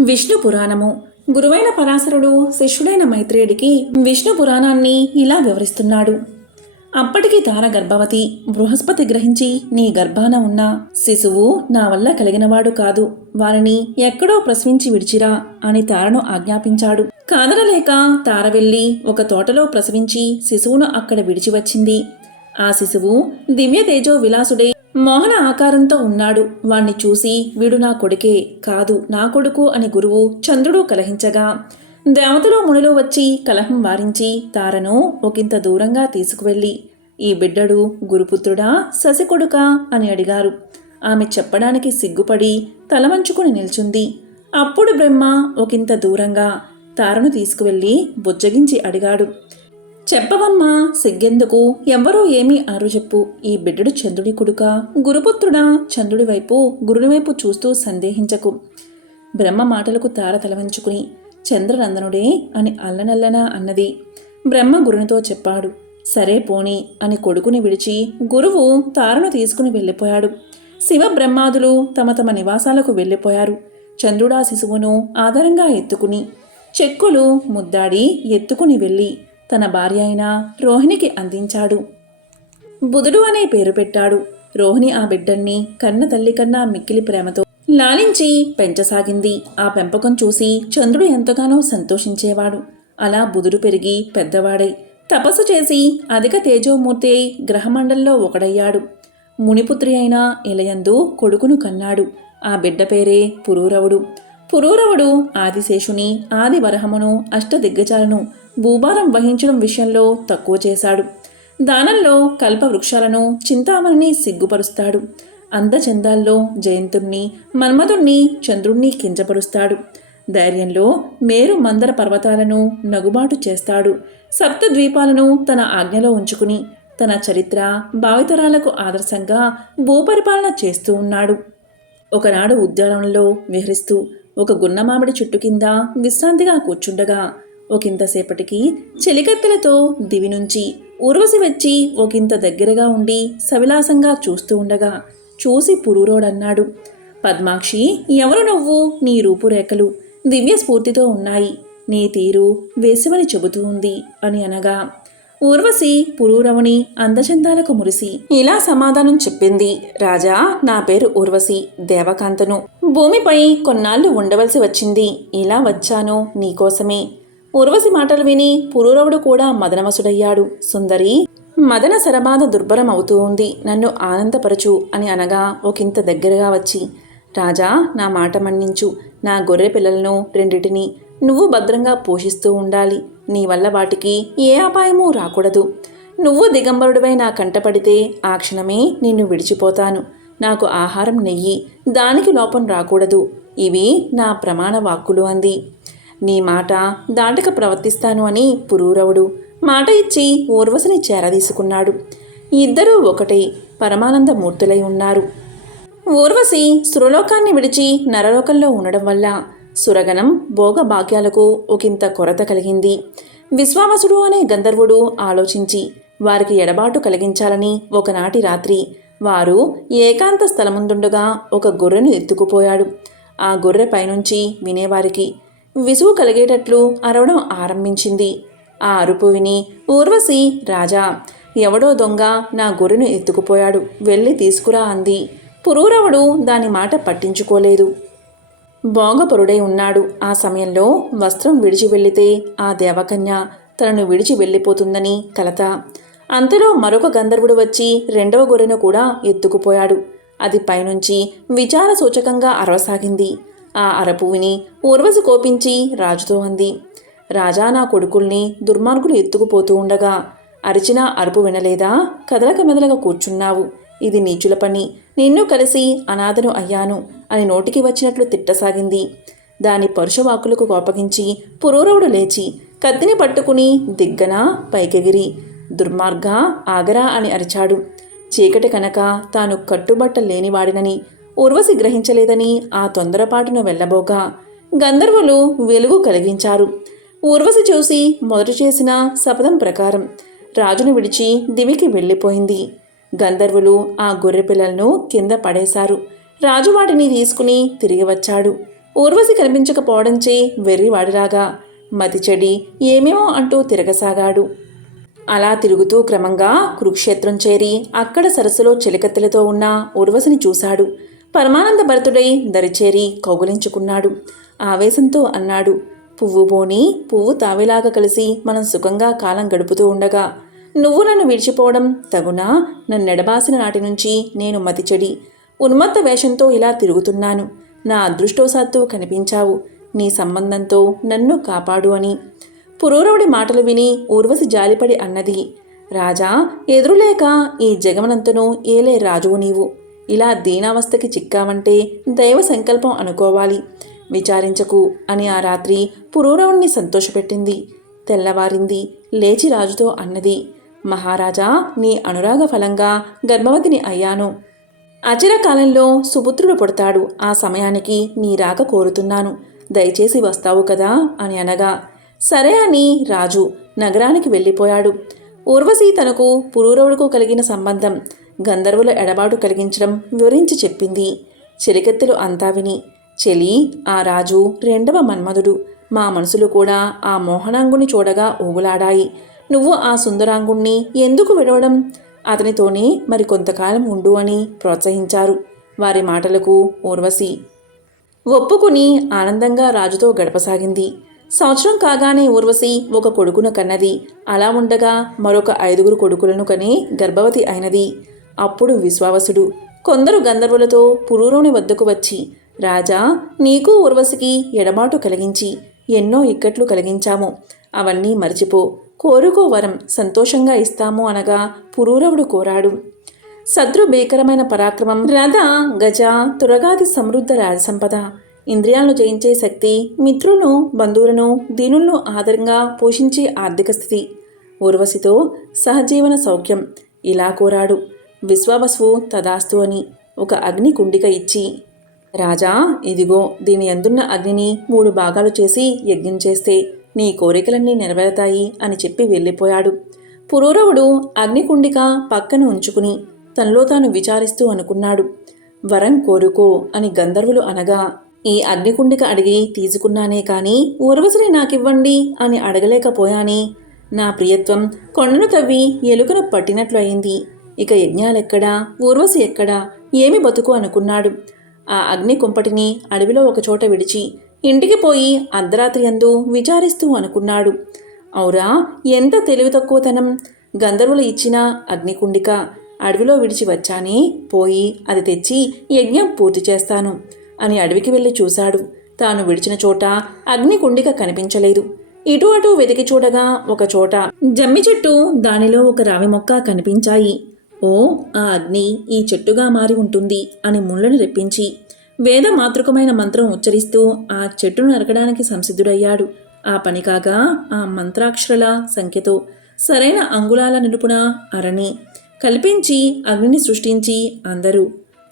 విష్ణు పురాణము. గురువైన పరాశరుడు శిష్యుడైన మైత్రేయుడికి విష్ణు పురాణాన్ని ఇలా వివరిస్తున్నాడు. అప్పటికి తార గర్భవతి. బృహస్పతి గ్రహించి, నీ గర్భాన ఉన్న శిశువు నా వల్ల కలిగినవాడు కాదు, వారిని ఎక్కడో ప్రసవించి విడిచిరా అని తారను ఆజ్ఞాపించాడు. కాదనలేక తార వెళ్ళి ఒక తోటలో ప్రసవించి శిశువును అక్కడ విడిచి వచ్చింది. ఆ శిశువు దివ్య తేజో విలాసుడే మోహన ఆకారంతో ఉన్నాడు. వాణ్ణి చూసి, వీడు నా కొడుకే కాదు, నా కొడుకు అని గురువు చంద్రుడు కలహించగా, దేవతలు మునులు వచ్చి కలహం వారించి తారను ఒకంత దూరంగా తీసుకువెళ్ళి, ఈ బిడ్డడు గురుపుత్రుడా శశికొడుకా అని అడిగారు. ఆమె చెప్పడానికి సిగ్గుపడి తలవంచుకుని నిల్చుంది. అప్పుడు బ్రహ్మ ఒకంత దూరంగా తారను తీసుకువెళ్ళి బుజ్జగించి అడిగాడు, చెప్పవమ్మా, సిగ్గెందుకు? ఎవ్వరూ ఏమీ అనరు చెప్పు. ఈ బిడ్డడు చంద్రుడి కొడుకా గురుపుత్రుడా? చంద్రుడి వైపు గురుని వైపు చూస్తూ సందేహించకు. బ్రహ్మ మాటలకు తార తలవంచుకుని, చంద్రనందనుడే అని అల్లనల్లనా అన్నది. బ్రహ్మ గురునితో చెప్పాడు. సరే పోనీ అని కొడుకుని విడిచి గురువు తారను తీసుకుని వెళ్ళిపోయాడు. శివ బ్రహ్మాదులు తమ తమ నివాసాలకు వెళ్ళిపోయారు. చంద్రుడా శిశువును ఆధారంగా ఎత్తుకుని చెక్కులు ముద్దాడి ఎత్తుకుని వెళ్ళి తన భార్య అయిన రోహిణికి అందించాడు. బుధుడు అనే పేరు పెట్టాడు. రోహిణి ఆ బిడ్డన్ని కన్న తల్లి కన్నా మిక్కిలి ప్రేమతో లాలించి పెంచసాగింది. ఆ పెంపకం చూసి చంద్రుడు ఎంతగానో సంతోషించేవాడు. అలా బుధుడు పెరిగి పెద్దవాడై తపస్సు చేసి అధిక తేజోమూర్తి అయి గ్రహమండల్లో ఒకడయ్యాడు. మునిపుత్రి అయిన ఇలయందు కొడుకును కన్నాడు. ఆ బిడ్డ పేరే పురూరవుడు. పురూరవుడు ఆదిశేషుని, ఆది వరహమును, అష్టదిగ్గజాలను భూభారం వహించడం విషయంలో తక్కువ చేశాడు. దానంలో కల్పవృక్షాలను, చింతామణిని సిగ్గుపరుస్తాడు. అందచందాల్లో జయంతుణ్ణి, మన్మధుణ్ణి, చంద్రుణ్ణి కించపరుస్తాడు. ధైర్యంలో మేరు మందర పర్వతాలను నగుబాటు చేస్తాడు. సప్తద్వీపాలను తన ఆజ్ఞలో ఉంచుకుని తన చరిత్ర భావితరాలకు ఆదర్శంగా భూపరిపాలన చేస్తూ ఉన్నాడు. ఒకనాడు ఉద్యానవనంలో విహరిస్తూ ఒక గున్నమామిడి చెట్టు కింద విశ్రాంతిగా కూర్చుండగా ఒకంతసేపటికి చెలికత్తెలతో దివి నుంచి ఊర్వశి వచ్చి ఒకంత దగ్గరగా ఉండి సవిలాసంగా చూస్తూ ఉండగా చూసి పురూరోడన్నాడు, పద్మాక్షి, ఎవరు నువ్వు? నీ రూపురేఖలు దివ్య స్ఫూర్తితో ఉన్నాయి. నీ తీరు వేసవని చెబుతూ ఉంది అని అనగా ఊర్వశి పురూరవుని అందచందాలకు మురిసి ఇలా సమాధానం చెప్పింది. రాజా, నా పేరు ఊర్వశి, దేవకాంతను. భూమిపై కొన్నాళ్ళు ఉండవలసి వచ్చింది. ఇలా వచ్చాను నీకోసమే. ఊర్వశి మాటలు విని పురూరవుడు కూడా మదనవసుడయ్యాడు. సుందరి, మదన శరబాధ దుర్భరం అవుతూ ఉంది, నన్ను ఆనందపరచు అని అనగా ఒకంత దగ్గరగా వచ్చి, రాజా, నా మాట మన్నించు. నా గొర్రె పిల్లలను రెండిటిని నువ్వు భద్రంగా పోషిస్తూ ఉండాలి. నీ వల్ల వాటికి ఏ అపాయమూ రాకూడదు. నువ్వు దిగంబరుడివై నా కంటపడితే ఆ క్షణమే నిన్ను విడిచిపోతాను. నాకు ఆహారం నెయ్యి, దానికి లోపం రాకూడదు. ఇవి నా ప్రమాణ వాక్కులు అంది. నీ మాట దాటక ప్రవర్తిస్తాను అని పురూరవుడు మాట ఇచ్చి ఊర్వశిని చేరదీసుకున్నాడు. ఇద్దరూ ఒకటే పరమానంద మూర్తులై ఉన్నారు. ఊర్వశి సురలోకాన్ని విడిచి నరలోకంలో ఉండడం వల్ల సురగణం భోగభాగ్యాలకు ఒకంత కొరత కలిగింది. విశ్వావసుడు అనే గంధర్వుడు ఆలోచించి వారికి ఎడబాటు కలిగించాలని ఒకనాటి రాత్రి వారు ఏకాంత స్థలముందుండగా ఒక గొర్రెను ఎత్తుకుపోయాడు. ఆ గొర్రె పైనుంచి వినేవారికి విసుగు కలిగేటట్లు అరవడం ఆరంభించింది. ఆ అరుపు విని ఊర్వశి, రాజా, ఎవడో దొంగ నా గొర్రెను ఎత్తుకుపోయాడు, వెళ్ళి తీసుకురా అంది. పురూరవుడు దాని మాట పట్టించుకోలేదు. భోగపరుడై ఉన్నాడు. ఆ సమయంలో వస్త్రం విడిచి వెళ్లితే ఆ దేవకన్య తనను విడిచి వెళ్ళిపోతుందని కలత. అంతలో మరొక గంధర్వుడు వచ్చి రెండవ గొర్రెను కూడా ఎత్తుకుపోయాడు. అది పైనుంచి విచార సూచకంగా అరవసాగింది. ఆ అరపు విని ఊర్వశి కోపించి రాజుతో అంది, రాజా, నా కొడుకుల్ని దుర్మార్గులు ఎత్తుకుపోతూ ఉండగా అరిచినా అరుపు వినలేదా? కదలక మెదలక కూర్చున్నావు. ఇది నీచుల పని. నిన్ను కలిసి అనాథను అయ్యాను అని నోటికి వచ్చినట్లు తిట్టసాగింది. దాని పరుషవాకులకు కోపగించి పురూరవుడు లేచి కత్తిని పట్టుకుని దిగ్గన పైకెగిరి, దుర్మార్గా, ఆగరా అని అరిచాడు. చీకటి కనుక తాను కట్టుబట్ట లేనివాడినని ఊర్వశి గ్రహించలేదని ఆ తొందరపాటున వెళ్ళబోగా గంధర్వులు వెలుగు కలిగించారు. ఊర్వశి చూసి మొదట చేసిన శపథం ప్రకారం రాజును విడిచి దివికి వెళ్ళిపోయింది. గంధర్వులు ఆ గొర్రె పిల్లలను కింద పడేశారు. రాజు వాటిని తీసుకుని తిరిగి వచ్చాడు. ఊర్వశి కనిపించకపోవడంచే వెర్రివాడిలాగా మతి చెడి ఏమేమో అంటూ తిరగసాగాడు. అలా తిరుగుతూ క్రమంగా కురుక్షేత్రం చేరి అక్కడ సరస్సులో చిలకత్తెలతో ఉన్న ఊర్వశిని చూశాడు. పరమానంద భరితుడై దరిచేరి కౌగులించుకున్నాడు. ఆవేశంతో అన్నాడు, పువ్వు బోని పువ్వు తావిలాగా కలిసి మనం సుఖంగా కాలం గడుపుతూ ఉండగా నువ్వు నన్ను విడిచిపోవడం తగునా? నన్నెడబాసిన నాటి నుంచి నేను మతి చెడి ఉన్మత్త వేషంతో ఇలా తిరుగుతున్నాను. నా అదృష్టవశాత్తు కనిపించావు. నీ సంబంధంతో నన్ను కాపాడు అని. పురూరవుడి మాటలు విని ఊర్వశి జాలిపడి అన్నది, రాజా, ఎదురులేక ఈ జగమనంతను ఏలే రాజువు నీవు. ఇలా దీనావస్థకి చిక్కావంటే దైవ సంకల్పం అనుకోవాలి. విచారించకు అని ఆ రాత్రి పురూరవుణ్ణి సంతోషపెట్టింది. తెల్లవారింది. లేచి రాజుతో అన్నది, మహారాజా, నీ అనురాగ ఫలంగా గర్భవతిని అయ్యాను. అచిరకాలంలో సుపుత్రుడు పుడతాడు. ఆ సమయానికి నీ రాక కోరుతున్నాను. దయచేసి వస్తావు కదా అని అనగా, సరే అని రాజు నగరానికి వెళ్ళిపోయాడు. ఊర్వశి తనకు పురూరవుడికు కలిగిన సంబంధం, గంధర్వుల ఎడబాటు కలిగించడం వివరించి చెప్పింది. చెలికెత్తెలు అంతా విని, చెలి, ఆ రాజు రెండవ మన్మధుడు. మా మనసులు కూడా ఆ మోహనాంగుని చూడగా ఊగులాడాయి. నువ్వు ఆ సుందరాంగుణ్ణి ఎందుకు విడవడం? అతనితోనే మరి కొంతకాలం ఉండు అని ప్రోత్సహించారు. వారి మాటలకు ఊర్వశి ఒప్పుకుని ఆనందంగా రాజుతో గడపసాగింది. సంవత్సరం కాగానే ఊర్వశి ఒక కొడుకును కన్నది. అలా ఉండగా మరొక 5 కొడుకులను కని గర్భవతి అయినది. అప్పుడు విశ్వావసుడు కొందరు గంధర్వులతో పురూరవుని వద్దకు వచ్చి, రాజా, నీకు ఊర్వశికి ఎడబాటు కలిగించి ఎన్నో ఇక్కట్లు కలిగించాము. అవన్నీ మరిచిపో. కోరుకో వరం సంతోషంగా ఇస్తాము అనగా పురూరవుడు కోరాడు. శత్రు భీకరమైన పరాక్రమం, రథ గజ తురగాది సమృద్ధ రాజసంపద, ఇంద్రియాలను జయించే శక్తి, మిత్రులను బంధువులను దీనులను ఆధారంగా పోషించే ఆర్థిక స్థితి, ఊర్వశితో సహజీవన సౌఖ్యం ఇలా కోరాడు. విశ్వావసువు తదాస్తు అని ఒక అగ్ని కుండిక ఇచ్చి, రాజా, ఇదిగో దీని అందున్న అగ్నిని 3 భాగాలు చేసి యజ్ఞం చేస్తే నీ కోరికలన్నీ నెరవేరతాయి అని చెప్పి వెళ్ళిపోయాడు. పురూరవుడు అగ్నికుండిక పక్కన ఉంచుకుని తనలో తాను విచారిస్తూ అనుకున్నాడు, వరం కోరుకో అని గంధర్వులు అనగా ఈ అగ్నికుండిక అడిగి తీసుకున్నానే కాని ఊర్వశిని నాకివ్వండి అని అడగలేకపోయానే. నా ప్రియత్వం కొండను తవ్వి ఎలుకను పట్టినట్లు అయింది. ఇక యజ్ఞాలెక్కడా, ఊర్వశి ఎక్కడా, ఏమి బతుకు అనుకున్నాడు. ఆ అగ్ని కుంపటిని అడవిలో ఒకచోట విడిచి ఇంటికి పోయి అర్ధరాత్రి అందు విచారిస్తూ అనుకున్నాడు, ఔరా, ఎంత తెలివి తక్కువతనం! గంధర్వులు ఇచ్చిన అగ్నికుండిక అడవిలో విడిచి వచ్చానే, పోయి అది తెచ్చి యజ్ఞం పూర్తి చేస్తాను అని అడవికి వెళ్ళి చూశాడు. తాను విడిచిన చోట అగ్నికుండిక కనిపించలేదు. ఇటు అటు వెతికి చూడగా ఒక చోట జమ్మి చెట్టు, దానిలో ఒక రావి మొక్క కనిపించాయి. ఓ, ఆ అగ్ని ఈ చెట్టుగా మారి ఉంటుంది అని ముళ్ళను రెప్పించి వేద మాతృకమైన మంత్రం ఉచ్చరిస్తూ ఆ చెట్టును నరకడానికి సంసిద్ధుడయ్యాడు. ఆ పని కాగా ఆ మంత్రాక్షరాల సంఖ్యతో సరైన అంగుళాల నిలుపున అరణి కల్పించి అగ్నిని సృష్టించి అందరూ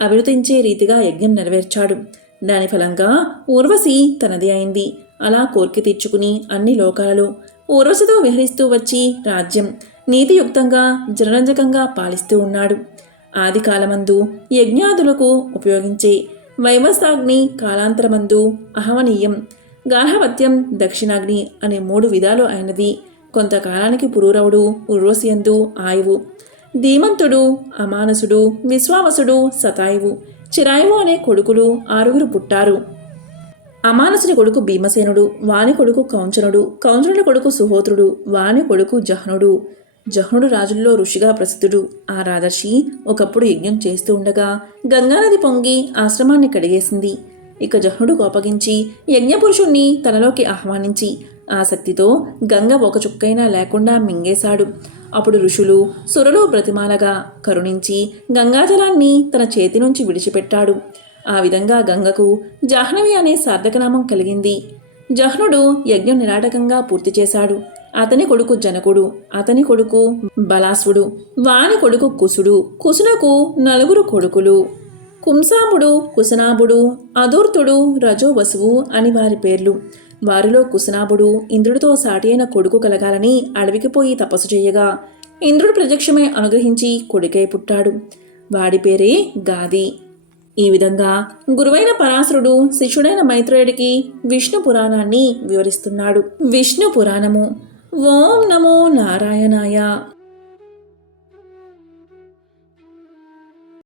అభివృద్ధించే రీతిగా యజ్ఞం నెరవేర్చాడు. దాని ఫలంగా ఊర్వశి తనది అయింది. అలా కోర్కె తీర్చుకుని అన్ని లోకాలలో ఊర్వశితో విహరిస్తూ వచ్చి రాజ్యం నీతియుక్తంగా జనరంజకంగా పాలిస్తూ ఉన్నాడు. ఆది కాలమందు యజ్ఞాదులకు ఉపయోగించే వైవస్వాగ్ని కాలాంతరమందు అహవనీయం, గార్హవత్యం, దక్షిణాగ్ని అనే 3 విధాలు అయినది. కొంతకాలానికి పురూరవుడు ఊర్వశియందు ఆయువు, ధీమంతుడు, అమానసుడు, విశ్వావసుడు, శతాయువు, చిరాయువు అనే కొడుకులు 6 పుట్టారు. అమానసుని కొడుకు భీమసేనుడు, వాని కొడుకు కౌంచనుడు, కౌంచనుడి కొడుకు సుహోత్రుడు, వాని కొడుకు జహ్నుడు. జహ్నుడు రాజుల్లో ఋషిగా ప్రసిద్ధుడు. ఆ రాజర్షి ఒకప్పుడు యజ్ఞం చేస్తూ ఉండగా గంగానది పొంగి ఆశ్రమాన్ని కడిగేసింది. ఇక జహ్నుడు కోపగించి యజ్ఞపురుషుణ్ణి తనలోకి ఆహ్వానించి ఆసక్తితో గంగ ఒక చుక్కైనా లేకుండా మింగేశాడు. అప్పుడు ఋషులు సురలు బ్రతిమాలగా కరుణించి గంగాజలాన్ని తన చేతి నుంచి విడిచిపెట్టాడు. ఆ విధంగా గంగకు జాహ్నవి అనే సార్థకనామం కలిగింది. జహ్నుడు యజ్ఞం నిరాటకంగా పూర్తి చేశాడు. అతని కొడుకు జనకుడు, అతని కొడుకు బలాస్వుడు, వాని కొడుకు కుసుడు. కుసునకు 4 కొడుకులు, కుంసాంబుడు, కుశనాభుడు, అధూర్తుడు, రజోవసువు అని వారి పేర్లు. వారిలో కుశనాభుడు ఇంద్రుడితో సాటి అయిన కొడుకు కలగాలని అడవికి పోయి తపస్సు చేయగా ఇంద్రుడు ప్రత్యక్షమై అనుగ్రహించి కొడుకై పుట్టాడు. వాడి పేరే గాది. ఈ విధంగా గురువైన పరాశరుడు శిష్యుడైన మైత్రేయుడికి విష్ణు పురాణాన్ని వివరిస్తున్నాడు. విష్ణు పురాణము. ఓం నమో నారాయణాయ.